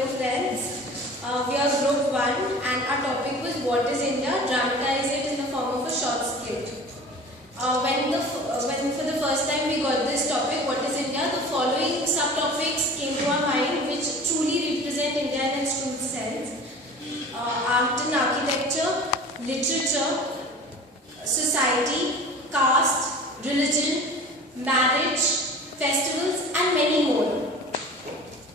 Hello friends, we are group 1 and our topic was what is India, dramatize it in the form of a short skit. When for the first time we got this topic, what is India, the following subtopics came to our mind which truly represent India in its true sense. Art and architecture, literature, society, caste, religion, marriage, festivals and many more.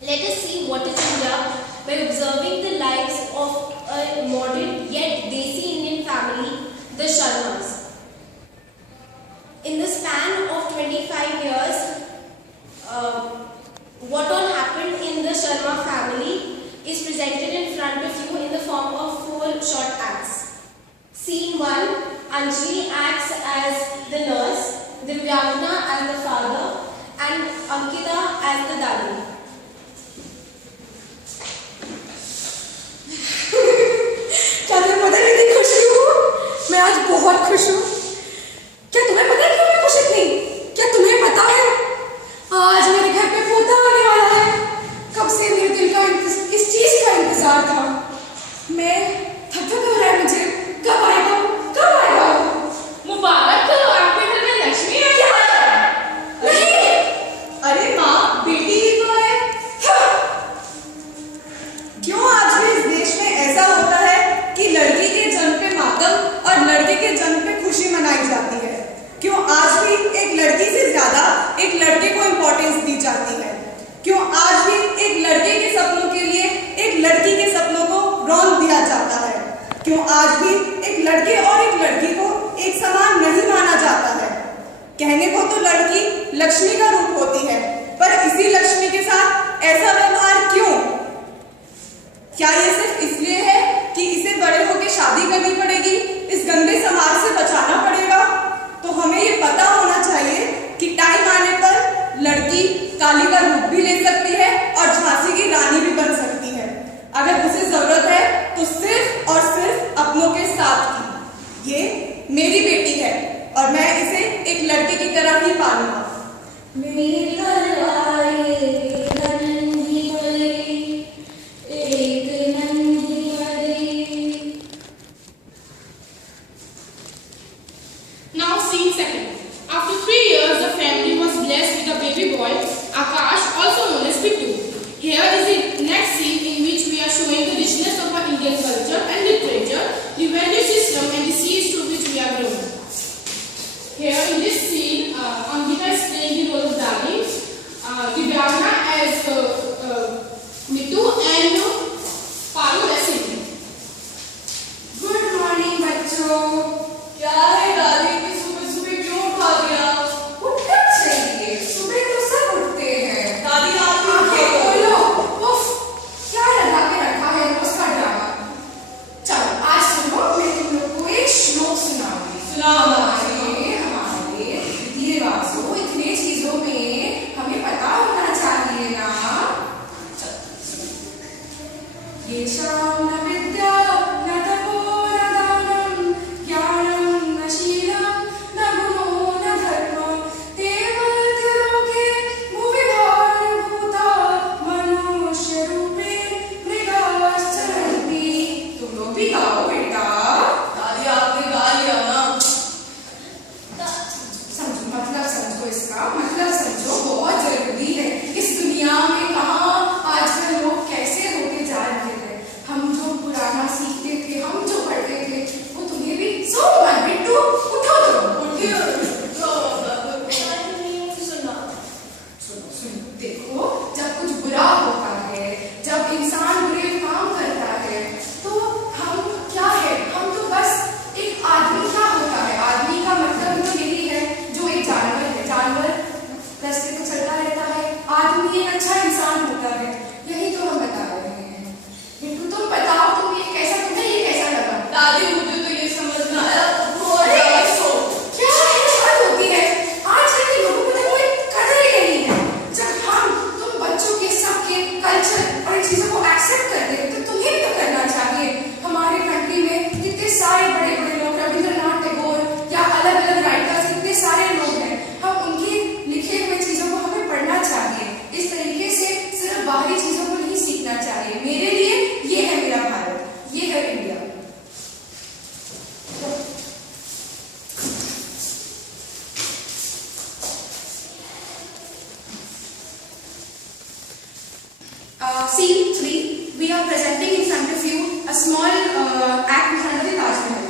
Let us see what is India by observing the lives of a modern yet desi Indian family, the Sharmas. In the span of 25 years, what all happened in the Sharma family is presented in front of you in the form of 4 short acts. Scene 1, Anjali acts as the nurse, Divyangna as the father and Ankita as the dadi. क्या तुम्हें पता है कितनी खुश हूँ? मैं आज बहुत खुश हूँ। क्या तुम्हें पता है क्यों मैं खुश इतनी? क्या तुम्हें पता है आज मेरे घर पे पोता आने वाला है? कब से मेरे दिल का इस चीज का इंतजार था। मैं थक हो रहा है मुझे। कब आएगा? कब आएगा? मुबारक हो, आपके घर में लक्ष्मी आई है। नहीं, अरे माँ, बेटी ही तो है। क्यों आज भी इस देश में ऐसा होता है कि लड़की के जन्म पे मातम और लड़के के जन्म पे खुशी मनाई जाती है? क्यों आज भी एक लड़की से ज्यादा एक लड़के को इंपॉर्टेंस दी जाती है? क्यों आज भी एक लड़के के सपनों के लिए एक लड़की के सपनों को रौंद दिया जाता है? क्यों आज भी एक लड़के और एक लड़की को एक समान नहीं माना जाता है? कहने को तो लड़की लक्ष्मी का रूप होती है, पर इसी लक्ष्मी के साथ ऐसा व्यवहार क्यों? क्या ये सिर्फ इसलिए है कि इसे बड़े होकर शादी करनी पड़ेगी, इस गंदे समाज से बचाना पड़ेगा? तो हमें ये पता होना चाहिए कि टाइम आने पर लड़की काली का रूप भी ले सकती है और झांसी की रानी भी बन सकती है, अगर उसे जरूरत है तो सिर्फ और सिर्फ अपनों के साथ की। ये मेरी बेटी है और मैं इसे एक लड़के की तरह ही पालूंगा। Now scene 2. After 3 years, the family was blessed with a baby boy, Akash, also known as Bittu. Here is the next scene in which we are showing the richness of our Indian culture and literature, the value system and the seeds through which we are grown. Here in this scene, Ankita is playing the role of Dadi, Divyangna as Mitu and Paru as Sindhu. Good morning बच्चों। क्या है दादी कि सुबह सुबह क्यों उठा दिया? उठना चाहिए, सुबह तो सब उठते हैं। दादी आप बोलो। उफ, क्या लगा के रखा है रोज का ड्रामा। चलो आज सुनो, मैं तुम लोग को एक श्लोक सुनाऊंगी। सुनाओ। हमारे रीति रिवाजों इतने चीजों में हमें पता होना चाहिए ना। ये शाम न विद्या न तपो न दानम ज्ञानम न शीलम न गुणो न धर्म तेवल लोके भुविभार भूता मनुष्य रूपे मृगाश्चरन्ति। तुम लोग भी गाओ बेटा। दादी आपने गा लिया ना। समझो, मतलब समझो, इसका मतलब समझो, बहुत जरूरी है। इस दुनिया में कहाँ आजकल लोग कैसे होते जा रहे हैं। हम Scene 3, we are presenting in front of you a small act in front of the Taj Mahal.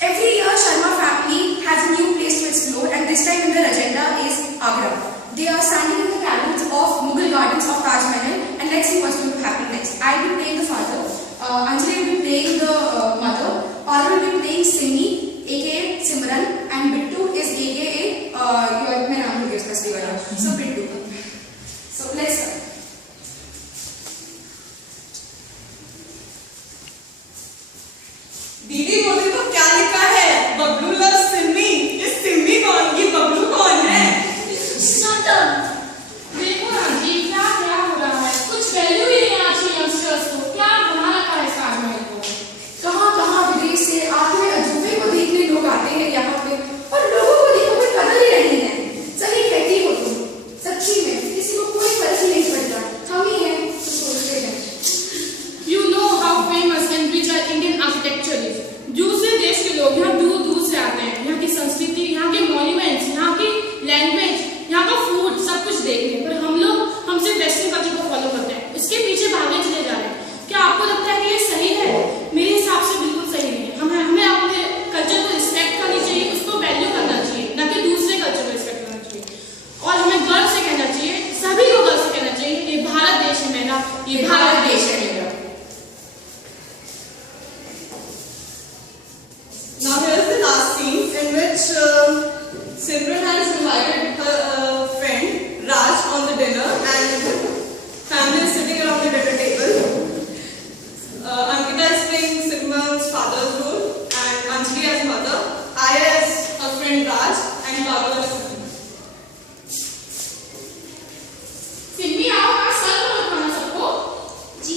Every year, Sharma family has a new place to explore, and this time in their agenda is Agra. They are standing in the cabins of Mughal gardens of Taj Mahal, and let's see what's going to happen next. I will be playing the father, Anjali will be playing the mother, Aura will be playing Simi, aka Simran, and Bittu is aka my name will give us so Bittu. So let's start. दीदी वो देखो क्या लिखा है, Bablu love Simi. ये सिमी कौन, ये बबलू कौन है? Shut up! देखो ना जी क्या क्या हो रहा है, कुछ वैल्यू ही नहीं आज के यंगस्टर्स को। क्या बना रखा है ताजमहल को। कहाँ विदेश से आखिर अजूबे को देखने लोग आते हैं यहाँ पे, और लोगों को देखो कोई कदर ही नहीं है। सही कहती हो तुम, सच्ची में किसी को कोई फर्क ही नहीं पड़ता, हम ही हैं तो सोचते हैं। You know how famous and rich our Indian architecture is. दूसरे देश के लोग यहाँ दूर दूर से आते हैं, यहाँ की संस्कृति, यहाँ के मॉन्यूमेंट्स, यहाँ की लैंग्वेज, यहाँ का फूड, सब कुछ देखने। पर हम सिर्फ वेस्टर्न कल्चर को फॉलो करते हैं, उसके पीछे भागने चले जा रहे हैं। क्या आपको लगता है कि ये सही है? मेरे हिसाब से बिल्कुल सही नहीं है। हमें अपने कल्चर को रिस्पेक्ट करनी चाहिए, उसको वैल्यू करना चाहिए, न कि दूसरे कल्चर को रिस्पेक्ट करना चाहिए। और हमें गर्व से कहना चाहिए, सभी को गर्व से कहना चाहिए, ये भारत देश है मेरा, ये भारत देश है मेरा। Now here's the last scene in which Simran has invited her friend Raj on the dinner, and family is sitting around the dinner table. Ankita is playing Simran's father's role, and Anjali as mother, I as her friend Raj, and Babu as Simran. Simi आओ, आज sir को खाना सबको। जी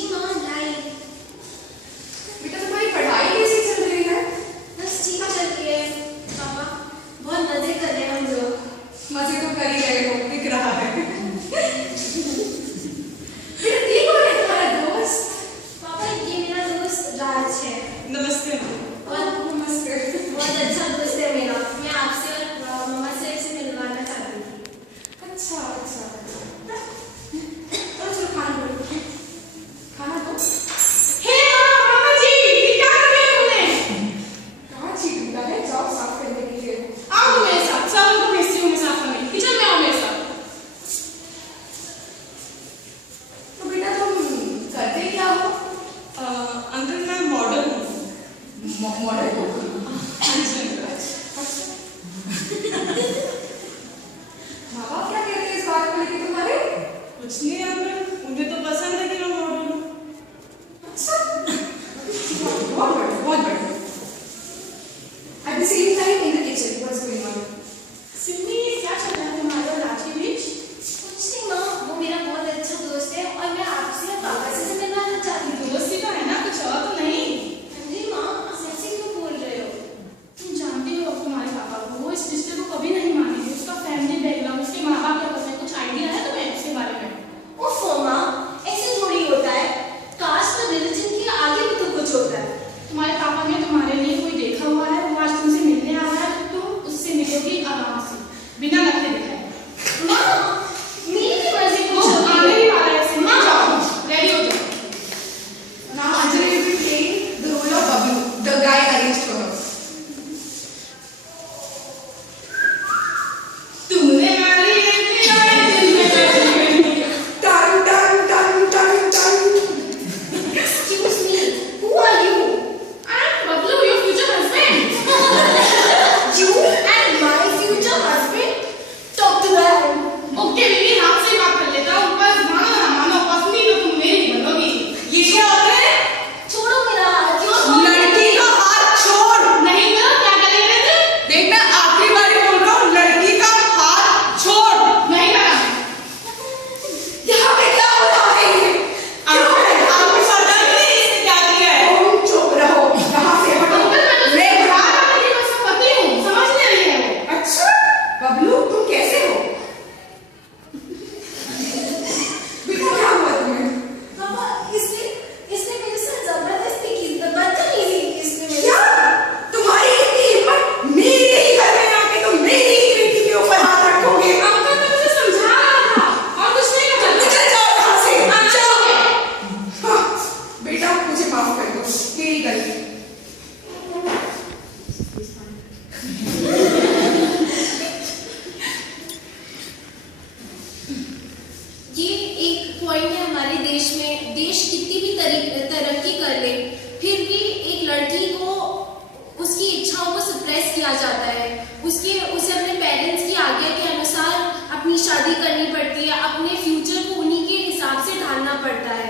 किया जाता है, उसे अपने पेरेंट्स की आज्ञा के अनुसार अपनी शादी करनी पड़ती है, अपने फ्यूचर को उन्हीं के हिसाब से ढालना पड़ता है।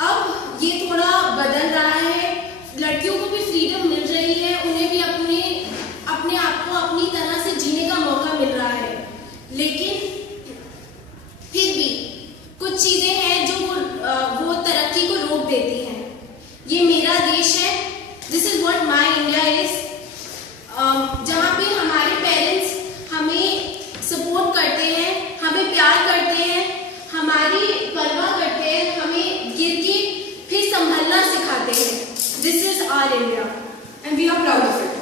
अब ये थोड़ा बदल रहा है, लड़कियों को भी फ्रीडम मिल रही है, उन्हें भी अपने आप को अपनी तरह से जीने का मौका मिल रहा है, लेकिन फिर भी कुछ चीजें हैं जो वो तरक्की को रोक देती हैं। ये मेरा देश है, this is what my India is, जहाँ पे हमारे पेरेंट्स हमें सपोर्ट करते हैं, हमें प्यार करते हैं, हमारी परवाह करते हैं, हमें गिर के फिर संभलना सिखाते हैं। This is our India and we are proud of it.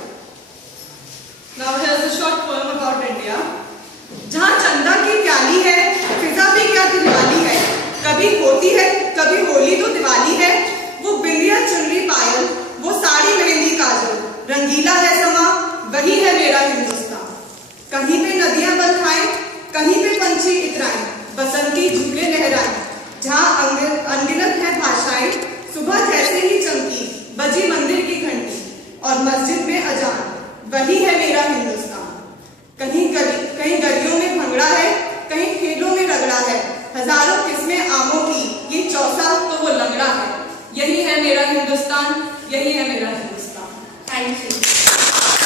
Now here's a short poem about India. जहाँ चंदा की प्याली है, फिजा भी क्या दिलवाली है, कभी होती है कभी होली तो दिवाली है, वो बिंदिया चुनरी पायल, वो साड़ी मेहंदी काजल, रंगीला है समा, वही है मेरा हिंदुस्तान। कहीं पे नदियां बल खाएं, कहीं पे पंछी इतराएं, बसंती झूले लहराएं, जहाँ अनगिनत है भाषाएं, सुबह जैसे ही चमकी बजी मंदिर की घंटी और मस्जिद में अजान, वही है मेरा हिंदुस्तान। कहीं गलियों में भंगड़ा है, कहीं खेलों में रगड़ा है, हजारों किस्में आमों की, ये चौसा तो वो लंगड़ा है, यही है मेरा हिंदुस्तान, यही है मेरा हिंदुस्तान। Thank you.